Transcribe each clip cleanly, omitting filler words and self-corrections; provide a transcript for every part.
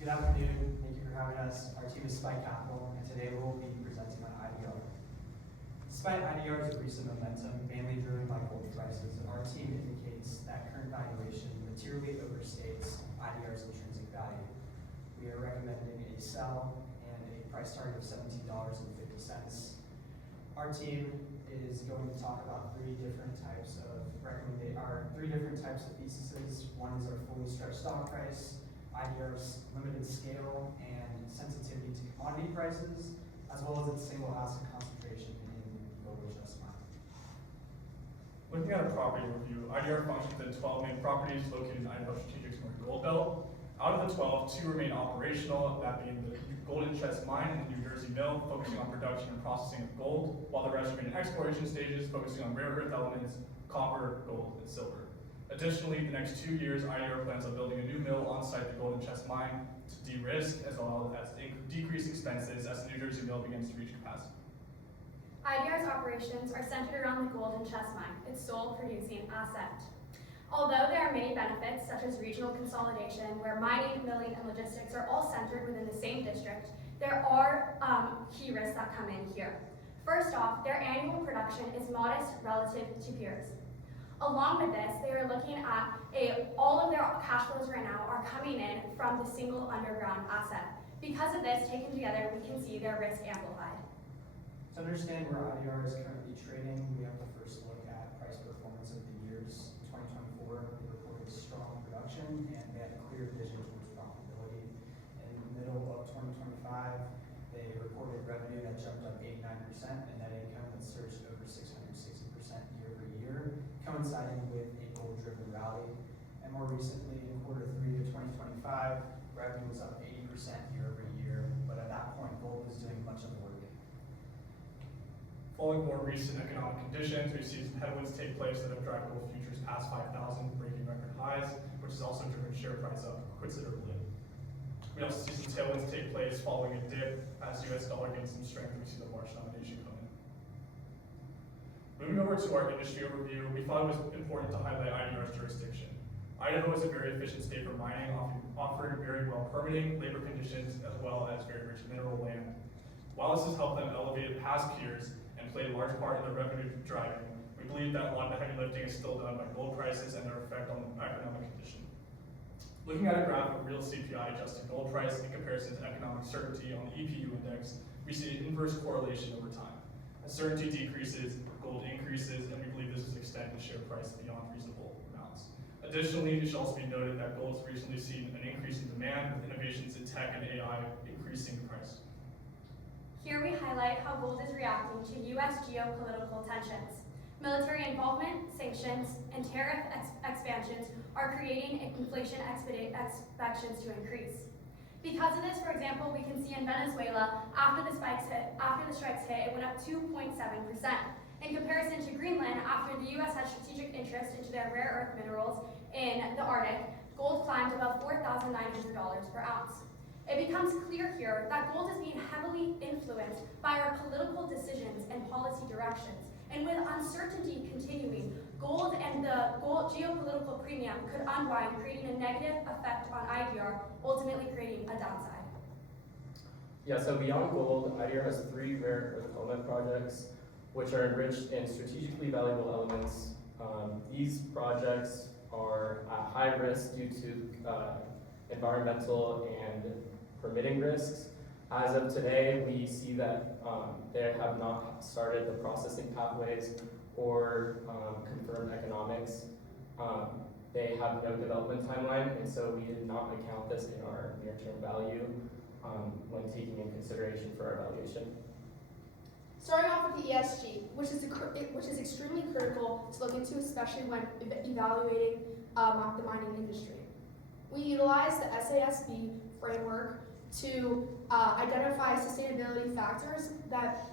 Good afternoon. Thank you for having us. Our team is Spike Capital, and today we'll be presenting on IDR. Despite IDR's recent momentum, mainly driven by gold prices, our team indicates that current valuation materially overstates IDR's intrinsic value. We are recommending a sell and a price target of $17.50. Our team is going to talk about three different types of theses. One is our fully stretched stock price, IDR's limited scale and sensitivity to commodity prices, as well as its single asset concentration in gold just mine. Looking at a property review, IDR functions within 12 main properties located in Idaho Strategic's North Gold Belt. Out of the 12, 2 remain operational, that being the Golden Chest Mine and the New Jersey Mill, focusing on production and processing of gold, while the rest remain in exploration stages, focusing on rare earth elements, copper, gold, and silver. Additionally, the next 2 years, IDR plans on building a new mill on-site at the Golden Chest Mine to de-risk, as well as decrease expenses as the New Jersey Mill begins to reach capacity. IDR's operations are centered around the Golden Chest Mine, its sole producing asset. Although there are many benefits, such as regional consolidation, where mining, milling, and logistics are all centered within the same district, there are key risks that come in here. First off, their annual production is modest relative to peers. Along with this, they are looking at all of their cash flows right now are coming in from the single underground asset. Because of this, taken together, we can see their risk amplified. To understand where IDR is currently trading, we have to first look at price performance of the years. 2024, they reported strong production and they had a clear vision towards profitability. In the middle of 2025, they reported revenue that jumped up 89% and net income that surged over 660% year over year, coinciding with a gold-driven rally. And more recently, in Q3 of 2025, revenue was up 80% year over year, but at that point, gold was doing much of the work. Following more recent economic conditions, we see some headwinds take place that have dragged gold futures past 5,000, breaking record highs, which has also driven share price up considerably. We also see some tailwinds take place following a dip as US dollar gains some strength, and we see the March nomination come in. Moving over to our industry overview, we thought it was important to highlight IDR's jurisdiction. Idaho is a very efficient state for mining, offering very well permitting, labor conditions, as well as very rich mineral land. While this has helped them elevate past peers and played a large part in their revenue driving, we believe that a lot of the heavy lifting is still done by gold prices and their effect on the economic condition. Looking at a graph of real CPI adjusted gold price in comparison to economic certainty on the EPU index, we see an inverse correlation over time. As certainty decreases, gold increases, and we believe this has extended the share price beyond reasonable amounts. Additionally, it should also be noted that gold has recently seen an increase in demand with innovations in tech and AI increasing the price. Here we highlight how gold is reacting to U.S. geopolitical tensions. Military involvement, sanctions, and tariff expansions are creating inflation expectations to increase. Because of this, for example, we can see in Venezuela, after the strikes hit, it went up 2.7%. In comparison to Greenland, after the U.S. had strategic interest into their rare earth minerals in the Arctic, gold climbed above $4,900 per ounce. It becomes clear here that gold is being heavily influenced by our political decisions and policy directions. And with uncertainty continuing, gold and the geopolitical premium could unwind, creating a negative effect on IDR, ultimately creating a downside. Yeah, so beyond gold, IDR has 3 rare earth element projects, which are enriched in strategically valuable elements. These projects are at high risk due to environmental and permitting risks. As of today, we see that they have not started the processing pathways or confirmed economics. They have no development timeline, and so we did not account this in our near-term value when taking in consideration for our valuation. Starting off with the ESG, which is extremely critical to look into, especially when evaluating the mining industry. We utilize the SASB framework to identify sustainability factors that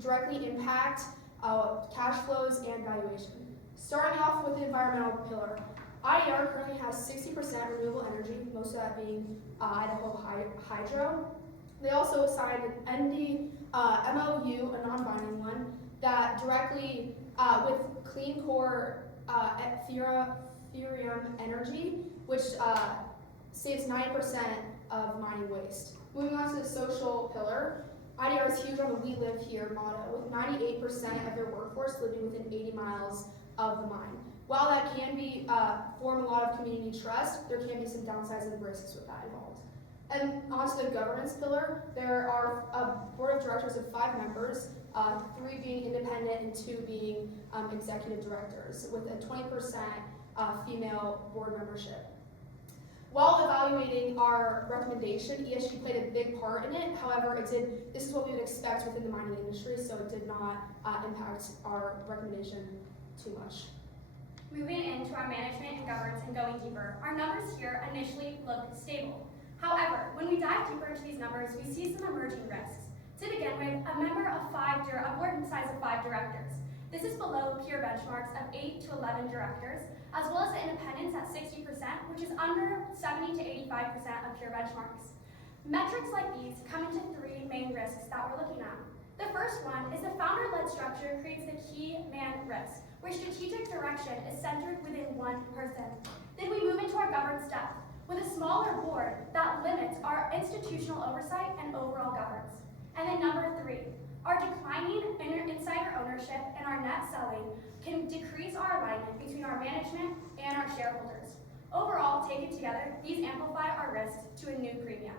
directly impact cash flows and valuation. Starting off with the environmental pillar, IDR currently has 60% renewable energy, most of that being Idaho Hydro. They also signed an MOU, a non-binding one, that directly with Clean Core Ethereum Energy, which saves 9% of mining waste. Moving on to the social pillar, IDR is huge on the We Live Here motto, with 98% of their workforce living within 80 miles of the mine. While that can be form a lot of community trust, there can be some downsides and risks with that involved. And onto the governance pillar, there are a board of directors of 5 members, 3 being independent and 2 being executive directors, with a 20% female board membership. While evaluating our recommendation, ESG played a big part in it. However, this is what we would expect within the mining industry, so it did not impact our recommendation too much. Moving into our management and governance and going deeper, our numbers here initially look stable. However, when we dive deeper into these numbers, we see some emerging risks. To begin with, a board size of 5 directors. This is below peer benchmarks of 8 to 11 directors, as well as the independence at 60%, which is under 70 to 85% of peer benchmarks. Metrics like these come into 3 main risks that we're looking at. The first one is the founder-led structure creates the key man risk, where strategic direction is centered within one person. Then we move into our governance depth, with a smaller board that limits our institutional oversight and overall governance. And then number 3, our declining insider ownership and our net selling can decrease our alignment between our management and our shareholders. Overall, taken together, these amplify our risks to a new premium.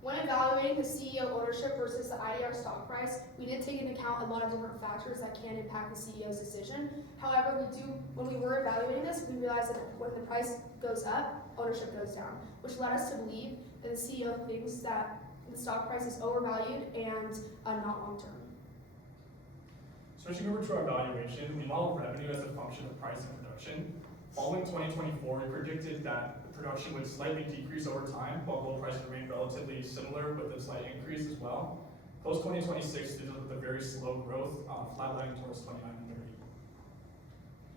When evaluating the CEO ownership versus the IDR stock price, we did take into account a lot of different factors that can impact the CEO's decision. However, when we were evaluating this, we realized that when the price goes up, ownership goes down, which led us to believe that the CEO thinks that the stock price is overvalued and not long-term. Switching over to our valuation, we modeled revenue as a function of price and production. Following 2024, we predicted that the production would slightly decrease over time, while gold prices remained relatively similar with a slight increase as well. Post 2026, these are the very slow growth, flatlining towards 29 and 30.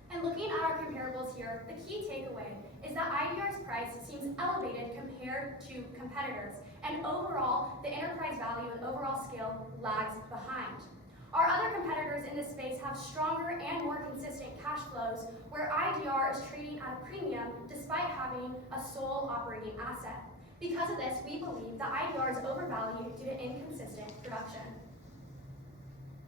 And looking at our comparables here, the key takeaway is that IDR's price seems elevated compared to competitors, and overall, the enterprise value and overall scale lags behind. Our other competitors in this space have stronger and more consistent cash flows, where IDR is trading at a premium despite having a sole operating asset. Because of this, we believe that IDR is overvalued due to inconsistent production.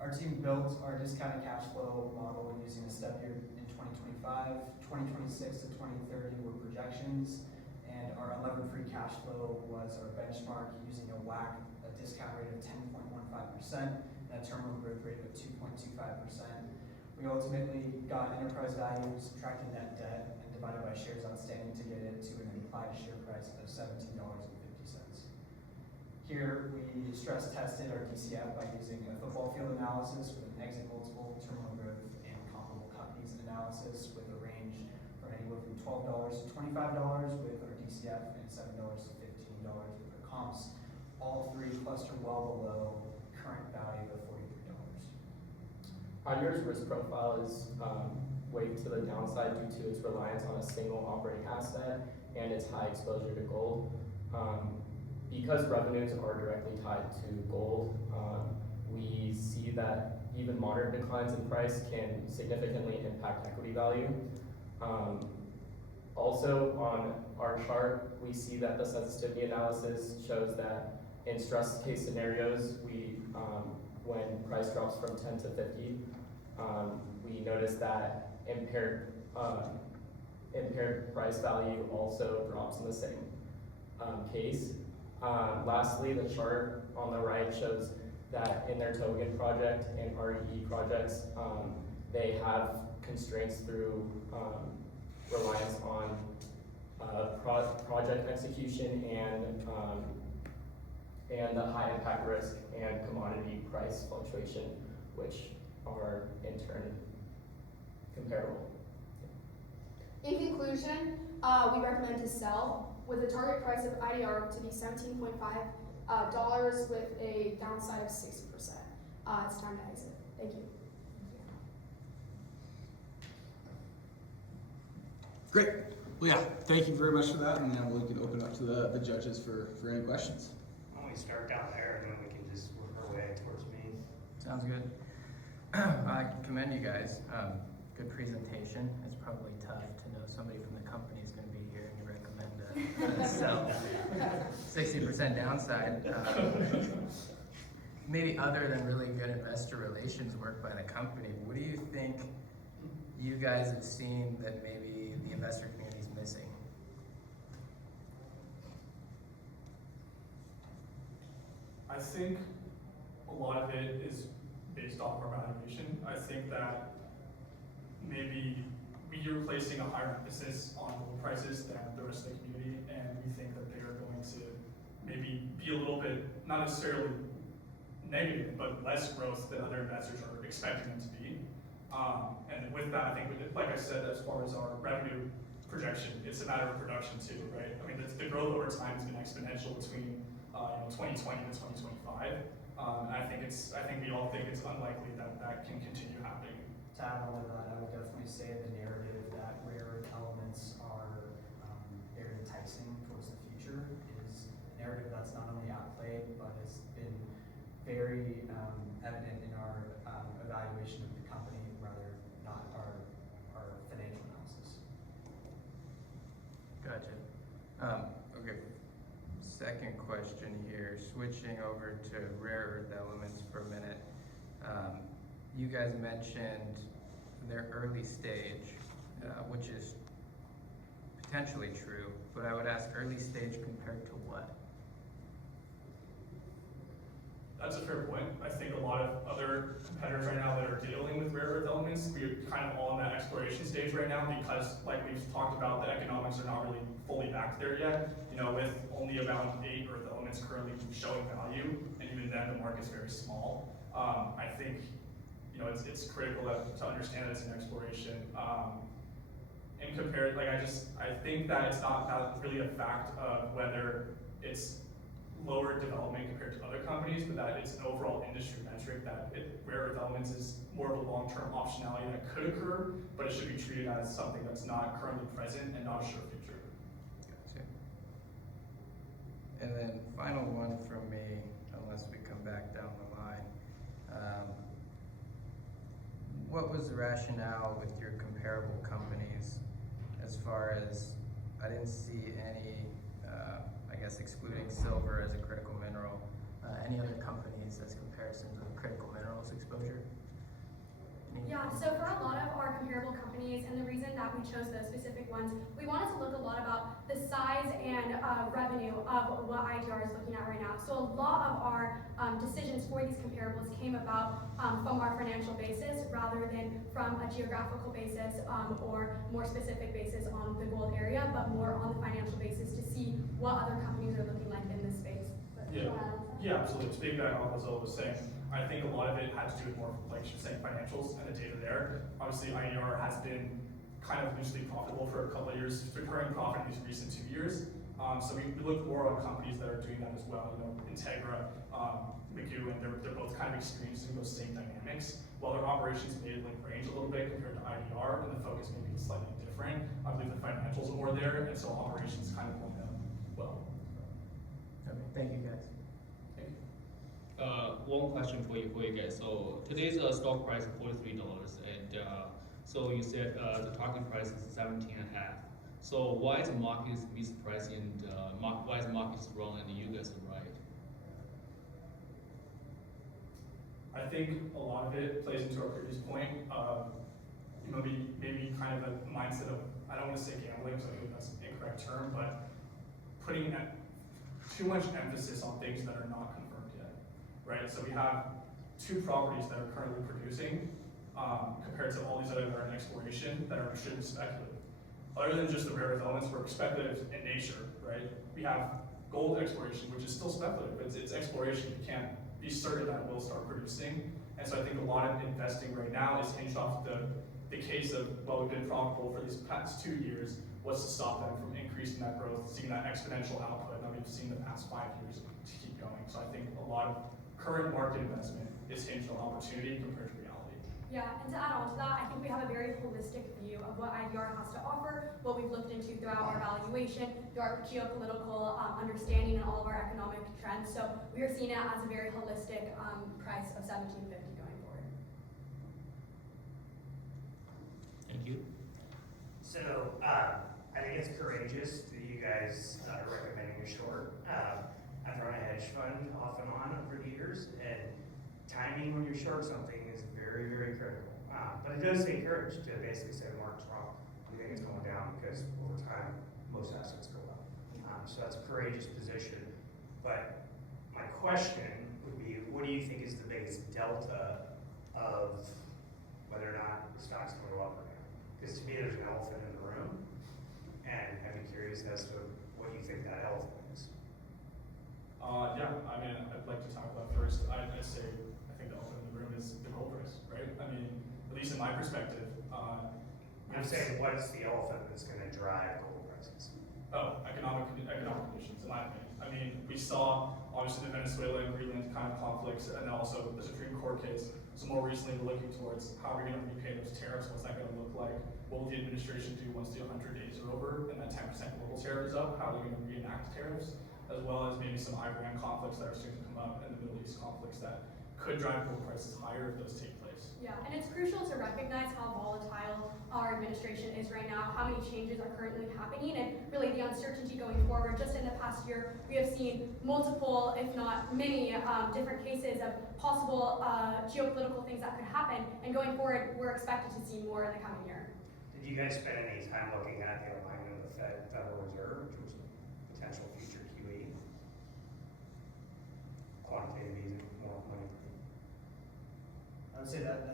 Our team built our discounted cash flow model using a step year in 2025, 2026 to 2030 were projections, and our unlevered free cash flow was our benchmark using a WACC, a discount rate of 10.15%, and a terminal growth rate of 2.25%. We ultimately got enterprise value, subtracted net debt, and divided by shares outstanding to get it to an implied share price of $17.50. Here, we stress tested our DCF by using a football field analysis with an exit multiple, terminal growth, and comparable companies analysis with a range from anywhere from $12 to $25 with our DCF and $7 to $15 with our comps. All 3 cluster well below current value of $43. IDR's risk profile is weighed to the downside due to its reliance on a single operating asset and its high exposure to gold. Because revenues are directly tied to gold, we see that even moderate declines in price can significantly impact equity value. Also, on our chart, we see that the sensitivity analysis shows that in stress case scenarios, when price drops from 10 to 50, we notice that impaired price value also drops in the same case. Lastly, the chart on the right shows that in their Togan project and REE projects, they have constraints through reliance on project execution and the high impact risk and commodity price fluctuation, which are in turn comparable. In conclusion, we recommend to sell with a target price of IDR to be $17.5 with a downside of 60%. It's time to exit. Thank you. Great. Well, yeah, thank you very much for that, and now we can open up to the judges for any questions. Why don't we start down there, and then we can just work our way towards me. Sounds good. I commend you guys. Good presentation. It's probably tough to know somebody from the company is going to be here and you recommend to sell. 60% downside. Maybe other than really good investor relations work by the company, what do you think you guys have seen that maybe the investor community is missing? I think a lot of it is based off our valuation. I think that maybe we are placing a higher emphasis on gold prices than the rest of the community, and we think that they are going to maybe be a little bit, not necessarily negative, but less growth than other investors are expecting them to be. And with that, I think, like I said, as far as our revenue projection, it's a matter of production too, right? I mean, the growth over time has been exponential between 2020 to 2025. And I think we all think it's unlikely that that can continue happening. To add on to that, I would definitely say the narrative that rare earth elements are very enticing towards the future is a narrative that's not only outplayed, but has been very evident in our evaluation of the company, rather not our financial analysis. Gotcha. Okay. Second question here, switching over to rare earth elements for a minute. You guys mentioned their early stage, which is potentially true, but I would ask early stage compared to what? That's a fair point. I think a lot of other competitors right now that are dealing with rare earth elements, we're kind of all in that exploration stage right now because, like we've talked about, the economics are not really fully back there yet. You know, with only about 8 earth elements currently showing value, and even then the market's very small. I think, you know, it's critical to understand that it's an exploration. And compared, like I think that it's not really a fact of whether it's lower development compared to other companies, but that it's an overall industry metric that rare earth elements is more of a long-term optionality that could occur, but it should be treated as something that's not currently present and not a sure future. Gotcha. And then final one from me, unless we come back down the line. What was the rationale with your comparable companies as far as, I didn't see any, I guess excluding silver as a critical mineral, any other companies as comparison to the critical minerals exposure? Yeah, so for a lot of our comparable companies, and the reason that we chose those specific ones, we wanted to look a lot about the size and revenue of what IDR is looking at right now. So a lot of our decisions for these comparables came about from our financial basis rather than from a geographical basis or more specific basis on the gold area, but more on the financial basis to see what other companies are looking like in this space. But Yeah. go ahead, Alan. Yeah, absolutely. To piggyback on what Zola was saying, I think a lot of it had to do with more, like she was saying, financials and the data there. Obviously, IER has been kind of loosely profitable for a couple of years, recurring profit in these recent 2 years. So we look more on companies that are doing that as well. You know, Integra, McGoo, and they're both kind of experiencing those same dynamics. While their operations may like range a little bit compared to IDR, and the focus may be slightly different, I believe the financials are more there, and so operations kind of line up well. Okay, thank you guys. One question for you guys. So today's stock price is $43, and so you said the target price is 17.5. So why is the market mispricing and why is the market wrong and you guys are right? I think a lot of it plays into our previous point of, you know, maybe kind of a mindset of, I don't want to say gambling because I think that's an incorrect term, but putting too much emphasis on things that are not confirmed yet, right? So we have 2 properties that are currently producing compared to all these other that are in exploration that are extremely speculative. Other than just the rare earth elements, we're speculative in nature, right? We have gold exploration, which is still speculative, but it's exploration. You can't be certain that it will start producing. And so I think a lot of investing right now is hinged off the case of, well, we've been profitable for these past 2 years. What's to stop them from increasing that growth, seeing that exponential output that we've seen the past 5 years to keep going? So I think a lot of current market investment is hinged on opportunity compared to reality. Yeah, and to add on to that, I think we have a very holistic view of what IDR has to offer, what we've looked into throughout our evaluation, through our geopolitical understanding and all of our economic trends. So we are seeing it as a very holistic price of $17.50 going forward. Thank you. So, I think it's courageous that you guys are recommending a short. I've run a hedge fund off and on over the years, and timing when you're short something is very, very critical. But it does take courage to basically say, Mark's wrong. I think it's going down because over time, most assets go up. So that's a courageous position. But my question would be, what do you think is the biggest delta of whether or not the stock's going to go up or down? Because to me, there's an elephant in the room, and I'd be curious as to what you think that elephant is. Yeah, I mean, I'd like to talk about first. I'd say I think the elephant in the room is the gold price, right? I mean, at least in my perspective. I'm saying, what's the elephant that's going to drive gold prices? Oh, economic conditions, in my opinion. I mean, we saw obviously the Venezuela and Greenland kind of conflicts, and also the Supreme Court case. So more recently, we're looking towards how are we going to repay those tariffs? What's that going to look like? What will the administration do once the 100 days are over and that 10% global tariff is up? How are they going to reenact tariffs? As well as maybe some Iran conflicts that are soon to come up and the Middle East conflicts that could drive gold prices higher if those take place. Yeah, and it's crucial to recognize how volatile our administration is right now, how many changes are currently happening, and really the uncertainty going forward. Just in the past year, we have seen multiple, if not many, different cases of possible geopolitical things that could happen, and going forward, we're expected to see more in the coming year. Did you guys spend any time looking at the alignment of the Federal Reserve in terms of potential future QE? Quantitative easing, more money. I would say that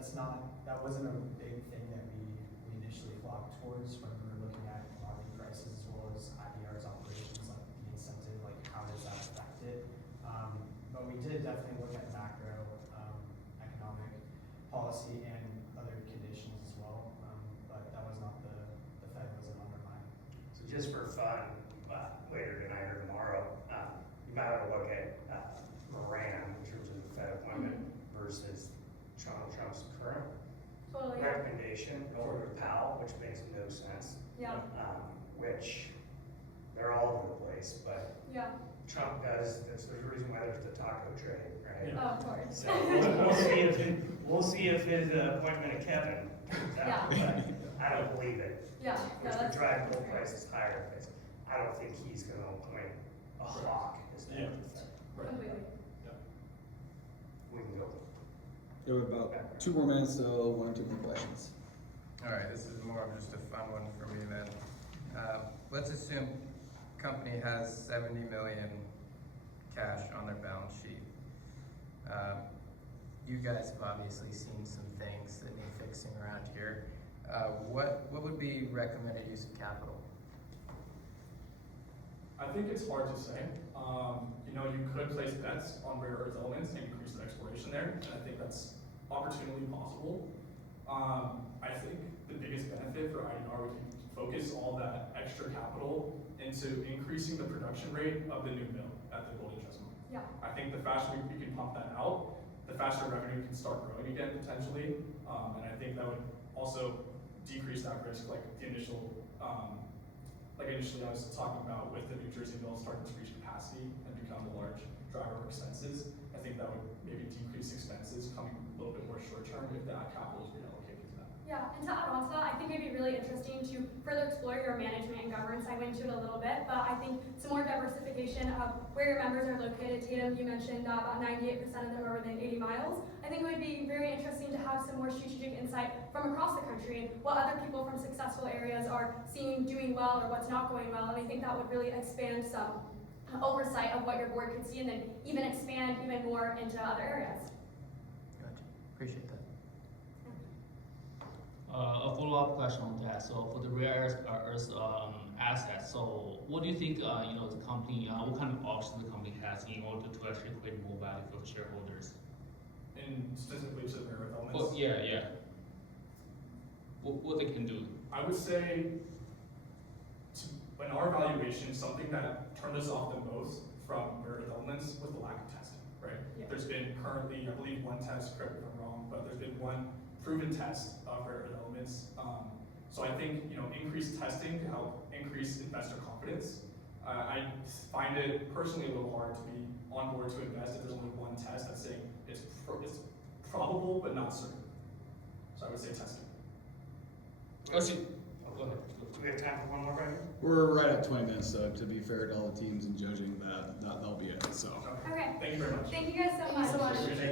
that wasn't a big thing that we initially flocked towards when we were looking at commodity prices as well as IDR's operations, like the incentive, like how does that affect it? But we did definitely look at macro economic policy and other conditions as well. But that was not the Fed wasn't undermined. So just for fun, later tonight or tomorrow, you might want to look at Moran in terms of the Fed appointment versus Trump's current Totally. recommendation over to Powell, which makes no sense. Yeah. Which they're all over the place, but Yeah. Trump does. There's a reason why there's the taco trade, right? Oh, of course. So we'll see if his appointment of Kevin turns out. Yeah. But I don't believe it. Yeah. Which would drive gold prices higher. Because I don't think he's going to appoint a hawk as the head of the Fed. Right. Completely. We can go. We have about 2 more minutes, so 1 or 2 more questions. All right, this is more of just a fun one for me then. Let's assume company has 70 million cash on their balance sheet. You guys have obviously seen some things that need fixing around here. What would be recommended use of capital? I think it's hard to say. You could place bets on rare earth elements and increase the exploration there, and I think that's opportunely possible. I think the biggest benefit for IDR would be to focus all that extra capital into increasing the production rate of the new mill at the Golden Chest Mine. Yeah. I think the faster we can pump that out, the faster revenue can start growing again potentially, and I think that would also decrease that risk, like the initial, initially I was talking about with the New Jersey mill starting to reach capacity and become a large driver of expenses. I think that would maybe decrease expenses coming a little bit more short term if that capital is reallocated to that. Yeah, and to add on to that, I think it'd be really interesting to further explore your management and governance. I went into it a little bit, but I think some more diversification of where your members are located. Tatum, you mentioned about 98% of them are within 80 miles. I think it would be very interesting to have some more strategic insight from across the country and what other people from successful areas are seeing doing well or what's not going well. And I think that would really expand some oversight of what your board could see and then even expand even more into other areas. Gotcha. Appreciate that. A follow-up question on that. So for the rare earth assets, so what do you think, the company, what kind of options the company has in order to actually create more value for the shareholders? And specifically to the rare earth elements. Well, yeah. What they can do? I would say, in our evaluation, something that turned us off the most from rare earth elements was the lack of testing, right? Yeah. There's been currently, I believe, 1 test, correct me if I'm wrong, but there's been 1 proven test of rare earth elements. So I think, increased testing to help increase investor confidence. I find it personally a little hard to be on board to invest if there's only 1 test that's saying it's probable but not certain. So I would say testing. Go ahead. we have time for one more question? We're right at 20 minutes, so to be fair to all the teams and judging that'll be it, so. Okay, Thank you very much. thank you guys so Thank you so much. much. Appreciate it.